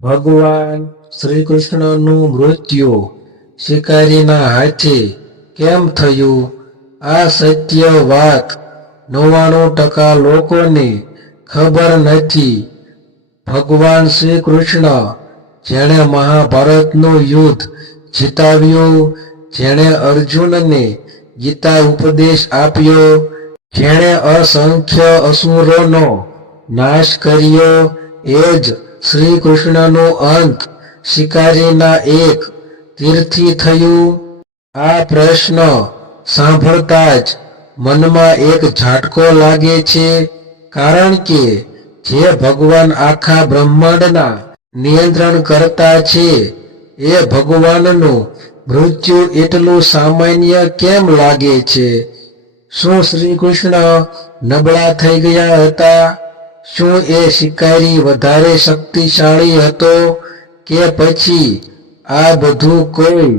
ભગવાન શ્રી કૃષ્ણનું મૃત્યુ શિકારીના હાથે કેમ થયું? આ સત્ય વાત 99% લોકોને ખબર નથી. ભગવાન શ્રી કૃષ્ણ જેણે મહાભારતનું યુદ્ધ જીતાવ્યું, જેણે અર્જુનને ગીતા ઉપદેશ આપ્યો, જેણે અસંખ્ય અસુરોનો નાશ કર્યો, એ જ શ્રી કૃષ્ણનું અંત શિકારીના એક તીરથી થયું. આ પ્રશ્ન સાંભળતા જ મનમાં એક ઝાટકો લાગે છે, કારણ કે જે ભગવાન આખા બ્રહ્માંડના નિયંત્રણ કરતા છે, એ ભગવાનનું મૃત્યુ એટલું સામાન્ય કેમ લાગે છે? શું શ્રી કૃષ્ણ નબળા થઈ ગયા હતા? શું એ શિકારી વધારે શક્તિશાળી હતો? કે પછી આ બધું કોઈ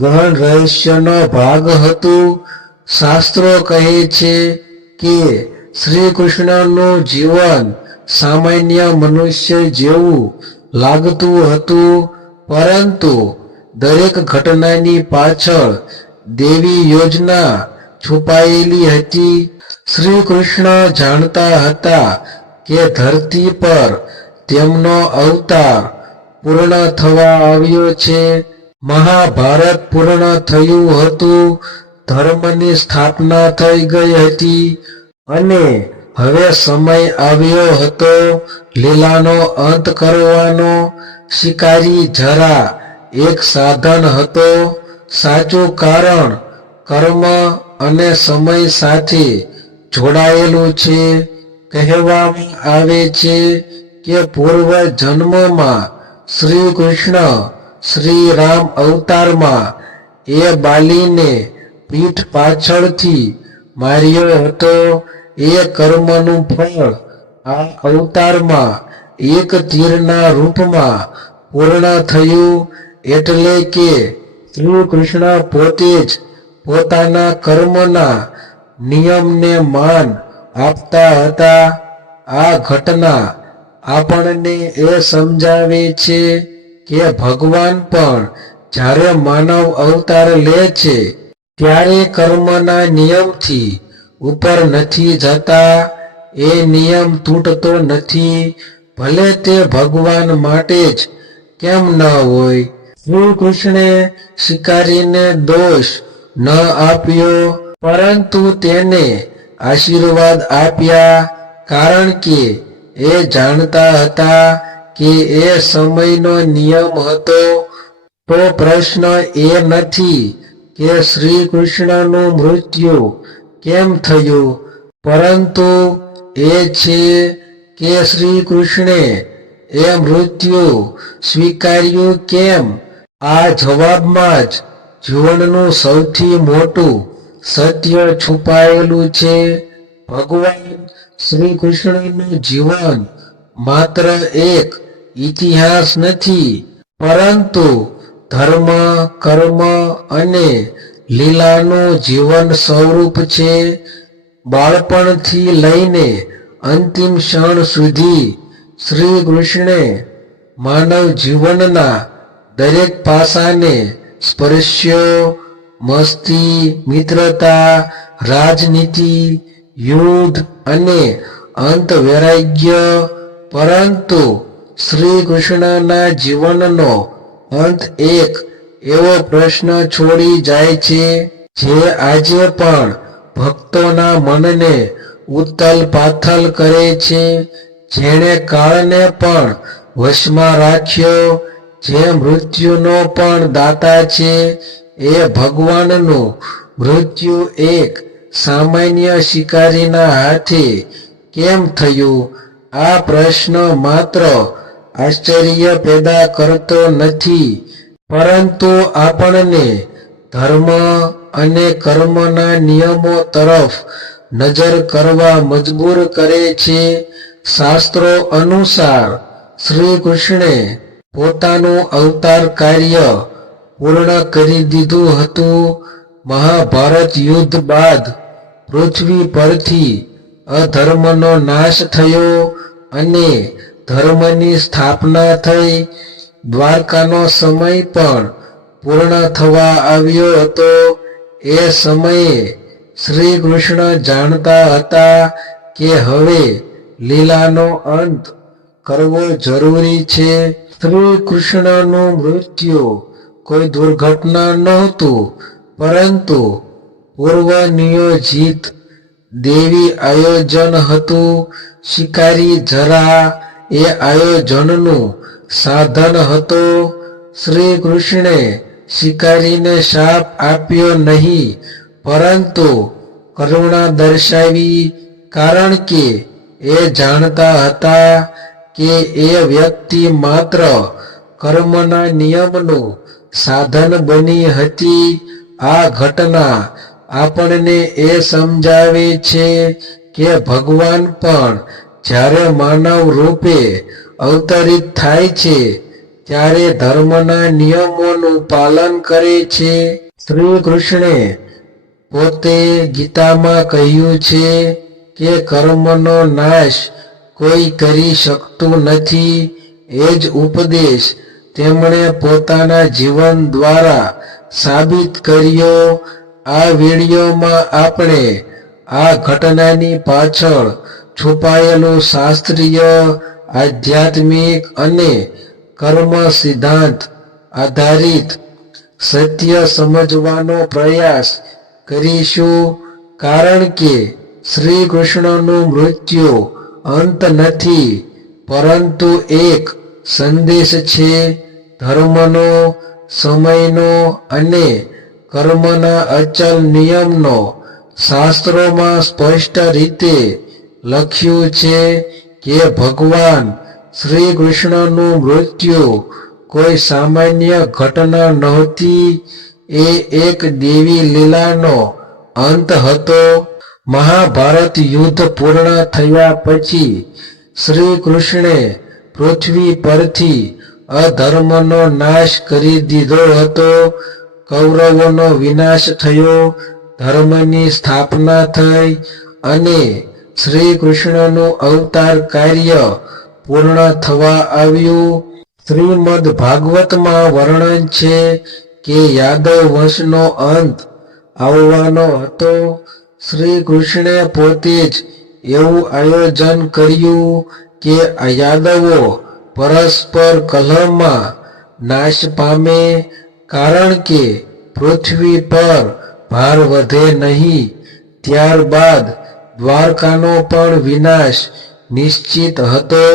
ગહન રહસ્યનો ભાગ હતું? શાસ્ત્રો કહે છે કે શ્રી કૃષ્ણનું જીવન સામાન્ય મનુષ્ય જેવું લાગતું હતું, પરંતુ દરેક ઘટનાની પાછળ દેવી યોજના છુપાયેલી હતી. શ્રી કૃષ્ણ જાણતા હતા કે ધરતી પર તેમનો અવતાર પૂર્ણ થવા આવ્યો છે. મહાભારત પૂર્ણ થયું હતું, ધર્મની સ્થાપના થઈ ગઈ હતી, અને હવે સમય આવ્યો હતો લીલાનો અંત કરવાનો. શિકારી જરા એક સાધન હતો. સાચું કારણ કર્મ અને સમય સાથે જોડાયેલું છે. કહેવામાં આવે છે કે પૂર્વ જન્મમાં શ્રી કૃષ્ણ શ્રી રામ અવતારમાં એ બાલીને પીઠ પાછળથી માર્યો હતો. એ કર્મનું ફળ આ અવતારમાં એક તીરના રૂપમાં પૂર્ણ થયું. એટલે કે શ્રી કૃષ્ણ પોતે જ પોતાના કર્મના નિયમને માન આપતા હતા. આ ઘટના આપણને એ સમજાવે છે કે ભગવાન પણ જ્યારે માનવ અવતાર લે છે, ત્યારે કર્મના નિયમથી ઉપર નથી જતા. એ નિયમ તૂટતો નથી, ભલે તે ભગવાન માટે જ કેમ ન હોય. શ્રી કૃષ્ણે શિકારીને દોષ ન આપ્યો, પરંતુ તેને આશીર્વાદ આપ્યા, કારણ કે એ જાણતા હતા કે એ સમયનો નિયમ હતો. તો પ્રશ્ન એ નથી કે શ્રી કૃષ્ણનું મૃત્યુ કેમ થયું, પરંતુ એ છે કે શ્રી કૃષ્ણે એ મૃત્યુ સ્વીકાર્યું કેમ? આ જવાબમાં જ જીવનનું સૌથી મોટું સત્ય છુપાયેલું છે. ભગવાન શ્રી કૃષ્ણનું જીવન માત્ર એક ઇતિહાસ નથી, પરંતુ ધર્મ, કર્મ અને લીલાનું જીવન સ્વરૂપ છે. બાળપણથી લઈને અંતિમ ક્ષણ સુધી શ્રી કૃષ્ણે માનવ જીવનના દરેક પાસાને સ્પર્શ્યો. મસ્તી, મિત્રતા, રાજનીતિ, યુદ્ધ અને અંત વૈરાગ્ય. પરંતુ શ્રી કૃષ્ણના જીવનનો અંત એક એવો પ્રશ્ન છોડી જાય છે, જે આજે પણ ભક્તોના મનને ઉથલ પાથલ કરે છે. જેણે કાળને પણ વશમાં રાખ્યો, જે મૃત્યુનો પણ દાતા છે, એ ભગવાનનું મૃત્યુ એક સામાન્ય શિકારીના હાથે કેમ થયું? આ પ્રશ્ન માત્ર આશ્ચર્ય પેદા કરતો નથી, પરંતુ આપણને ધર્મ અને કર્મના નિયમો તરફ નજર કરવા મજબૂર કરે છે. શાસ્ત્રો અનુસાર શ્રી કૃષ્ણે પોતાનું અવતાર કાર્ય પૂર્ણ કરી દીધું હતું. મહાભારત યુદ્ધ બાદ પૃથ્વી પરથી અધર્મનો નાશ થયો અને ધર્મની સ્થાપના થઈ, દ્વારકાનો સમય પણ પૂર્ણ થવા આવ્યો હતો. એ સમયે શ્રી કૃષ્ણ જાણતા હતા કે હવે લીલાનો અંત કરવો જરૂરી છે. શ્રી કૃષ્ણનું મૃત્યુ કોઈ દુર્ઘટના નહોતું, પરંતુ પૂર્વ નિયોજિત દેવી આયોજન હતું. શિકારી જરા એ આયોજનનું સાધન હતો. શ્રી કૃષ્ણે શિકારીને શાપ આપ્યો નહીં, પરંતુ કરુણા દર્શાવી, કારણ કે એ જાણતા હતા કે એ વ્યક્તિ માત્ર કર્મના નિયમનું સાધન બની હતી. આ ઘટના આપણને એ સમજાવે છે કે ભગવાન પણ જ્યારે માનવ રૂપે અવતરિત થાય છે ત્યારે ધર્મના નિયમોનું પાલન કરે છે. શ્રી કૃષ્ણે પોતે ગીતામાં કહ્યું છે કે કર્મનો નાશ કોઈ કરી શકતું નથી. એ જ ઉપદેશ તેમણે પોતાના જીવન દ્વારા સાબિત કર્યો. આ વિડીયોમાં આપણે આ ઘટનાની પાછળ છુપાયેલું શાસ્ત્રીય, આધ્યાત્મિક અને કર્મ સિદ્ધાંત આધારિત સત્ય સમજવાનો પ્રયાસ કરીશું, કારણ કે શ્રી કૃષ્ણનું મૃત્યુ અંત નથી, પરંતુ એક સંદેશ છે. ધર્મનો, સમયનો અને કર્મના અચલ નિયમનો શાસ્ત્રોમાં સ્પષ્ટ રીતે લખ્યું છે કે ભગવાન શ્રી કૃષ્ણનું મૃત્યુ કોઈ સામાન્ય ઘટના નહોતી. એ એક દેવી લીલાનો અંત હતો. મહાભારત યુદ્ધ પૂર્ણ થયા પછી શ્રી કૃષ્ણે પૃથ્વી પરથી અધર્મનો નાશ કરી દીધો હતો. કૌરવોનો વિનાશ થયો, ધર્મની સ્થાપના થઈ અને શ્રી કૃષ્ણનું અવતાર કાર્ય પૂર્ણ થવા આવ્યું. શ્રીમદ ભાગવતમાં વર્ણન છે કે યાદવ વંશનો અંત આવવાનો હતો. શ્રી કૃષ્ણે પોતે જ એવું આયોજન કર્યું કે આ યાદવો પરસ્પર કલહમાં નાશ પામે, કારણ કે પૃથ્વી પર ભાર વધે નહીં. ત્યારબાદ દ્વારકાનો પણ વિનાશ નિશ્ચિત હતો.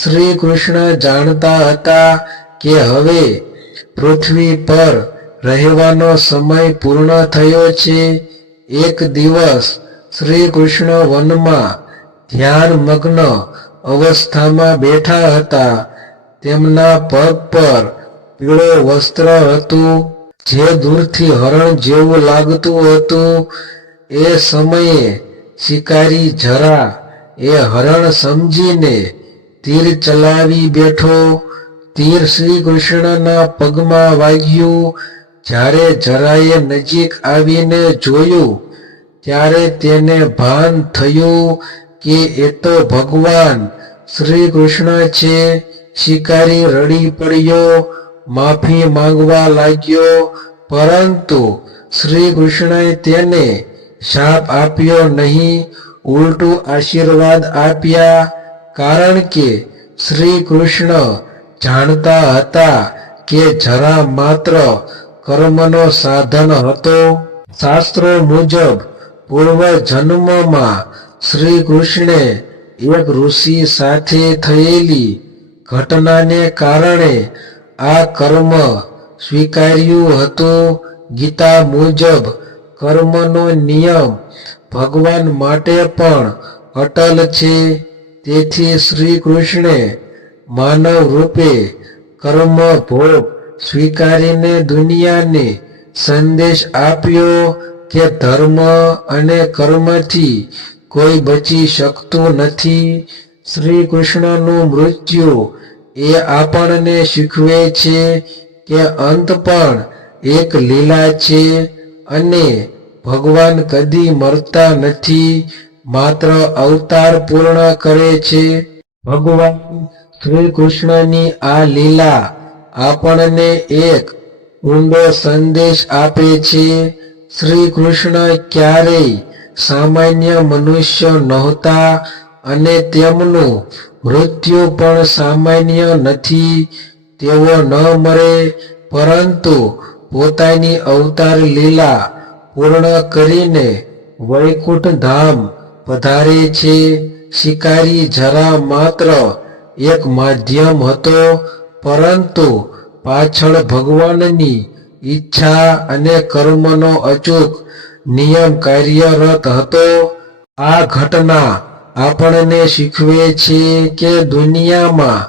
શ્રી કૃષ્ણ જાણતા હતા કે હવે પૃથ્વી પર રહેવાનો સમય પૂર્ણ થયો છે. એક દિવસ શ્રી કૃષ્ણ વનમાં ધ્યાનમગ્ન અવસ્થામાં બેઠા હતા. તેમના પગ પર પીળો વસ્ત્ર હતું, જે દૂરથી હરણ જેવું લાગતું હતું. એ સમયે શિકારી જરા એ હરણ સમજીને તીર ચલાવી બેઠો. તીર શ્રી કૃષ્ણના પગમાં વાગ્યું. જ્યારે જરાએ નજીક આવીને જોયું, ત્યારે તેને ભાન થયું કે એ તો ભગવાન શ્રી કૃષ્ણ છે. શિકારી રડી પડ્યો, માફી માંગવા લાગ્યો, પરંતુ શ્રી કૃષ્ણએ તેને શાપ આપ્યો નહીં, ઉલટું આશીર્વાદ આપ્યા, કારણ કે શ્રી કૃષ્ણ જાણતા હતા કે જરા માત્ર કર્મનો સાધન હતો. શાસ્ત્રો મુજબ પૂર્વ જન્મમાં શ્રી કૃષ્ણે એક ઋષિ સાથે થયેલી ઘટનાને કારણે આ કર્મ સ્વીકાર્યું હતું. ગીતા મુજબ કર્મનો નિયમ ભગવાન માટે પણ અટલ છે. તેથી શ્રી કૃષ્ણે માનવ રૂપે કર્મ ભોગ સ્વીકારીને દુનિયાને સંદેશ આપ્યો કે ધર્મ અને કર્મથી કોઈ બચી શકતું નથી. શ્રી કૃષ્ણનું મૃત્યુ એ આપણને શીખવે છે કે અંત પણ એક લીલા છે અને ભગવાન કદી મરતા નથી, માત્ર અવતાર પૂર્ણ કરે છે. ભગવાન શ્રી કૃષ્ણની આ લીલા આપણને એક ઊંડો સંદેશ આપે છે. શ્રી કૃષ્ણ ક્યારેય સામાન્ય મનુષ્ય નહોતા અને તેમનું મૃત્યુ પણ સામાન્ય નથી. તેઓ ન મરે પરંતુ પોતાની અવતાર લીલા પૂર્ણ કરીને વૈકુંઠ ધામ પધારે છે. શિકારી જરા માત્ર એક માધ્યમ હતો, પરંતુ પાછળ ભગવાનની ઈચ્છા અને કર્મનો અચૂક નિયમ કાર્યરત હતો. આ ઘટના આપણને શીખવે છે કે દુનિયામાં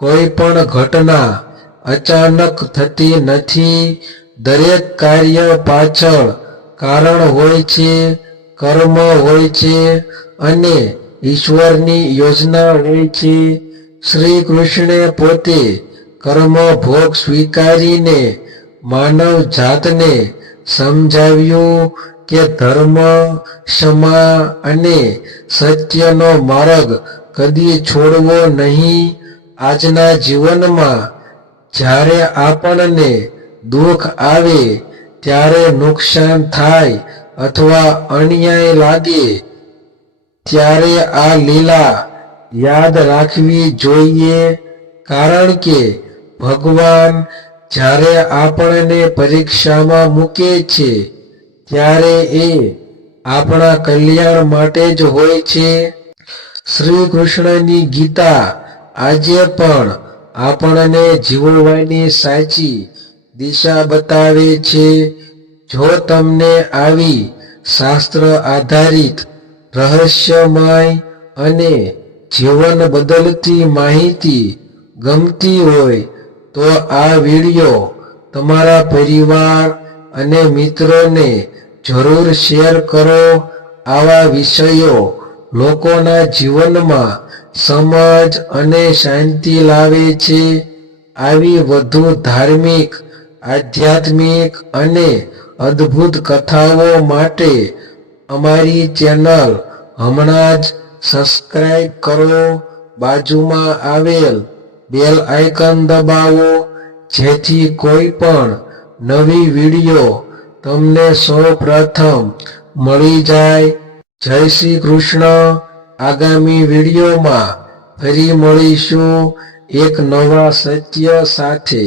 કોઈ પણ ઘટના અચાનક થતી નથી. દરેક કાર્ય પાછળ કારણ હોય છે, કર્મ હોય છે અને ઈશ્વરની યોજના હોય છે. શ્રી કૃષ્ણે પોતે કર્મ ભોગ સ્વીકારીને માનવ જાતને સમજાવ્યું કે ધર્મ, ક્ષમા અને સત્યનો માર્ગ કદી છોડવો નહીં. આજના જીવનમાં જ્યારે આપણને દુઃખ આવે, ત્યારે નુકસાન થાય અથવા અન્યાય લાગે, ત્યારે આ લીલા યાદ રાખવી જોઈએ. કારણ કે ભગવાન જ્યારે આપણને પરીક્ષામાં મૂકે છે, ત્યારે એ આપણા કલ્યાણ માટે જ હોય છે. શ્રી કૃષ્ણની ગીતા આજે પણ આપણને જીવવાની સાચી દિશા બતાવે છે. જો તમને આવી શાસ્ત્ર આધારિત રહસ્યમય અને જીવન બદલતી માહિતી ગમતી હોય તો આ વિડિયો તમારા પરિવાર અને મિત્રોને જરૂર શેર કરો. આવા વિષયો લોકોના જીવનમાં સમજ અને શાંતિ લાવે છે. આવી વધુ ધાર્મિક, આધ્યાત્મિક અને અદ્ભુત કથાઓ માટે અમારી ચેનલ હમણાં જ સબસ્ક્રાઇબ કરો. બાજુમાં આવેલ બેલ આઇકન દબાવો જેથી કોઈ પણ નવી વિડિયો તમને સૌપ્રથમ મળી જાય. જય શ્રી કૃષ્ણ. આગામી વિડિયોમાં ફરી મળીશું એક નવા સત્ય સાથે.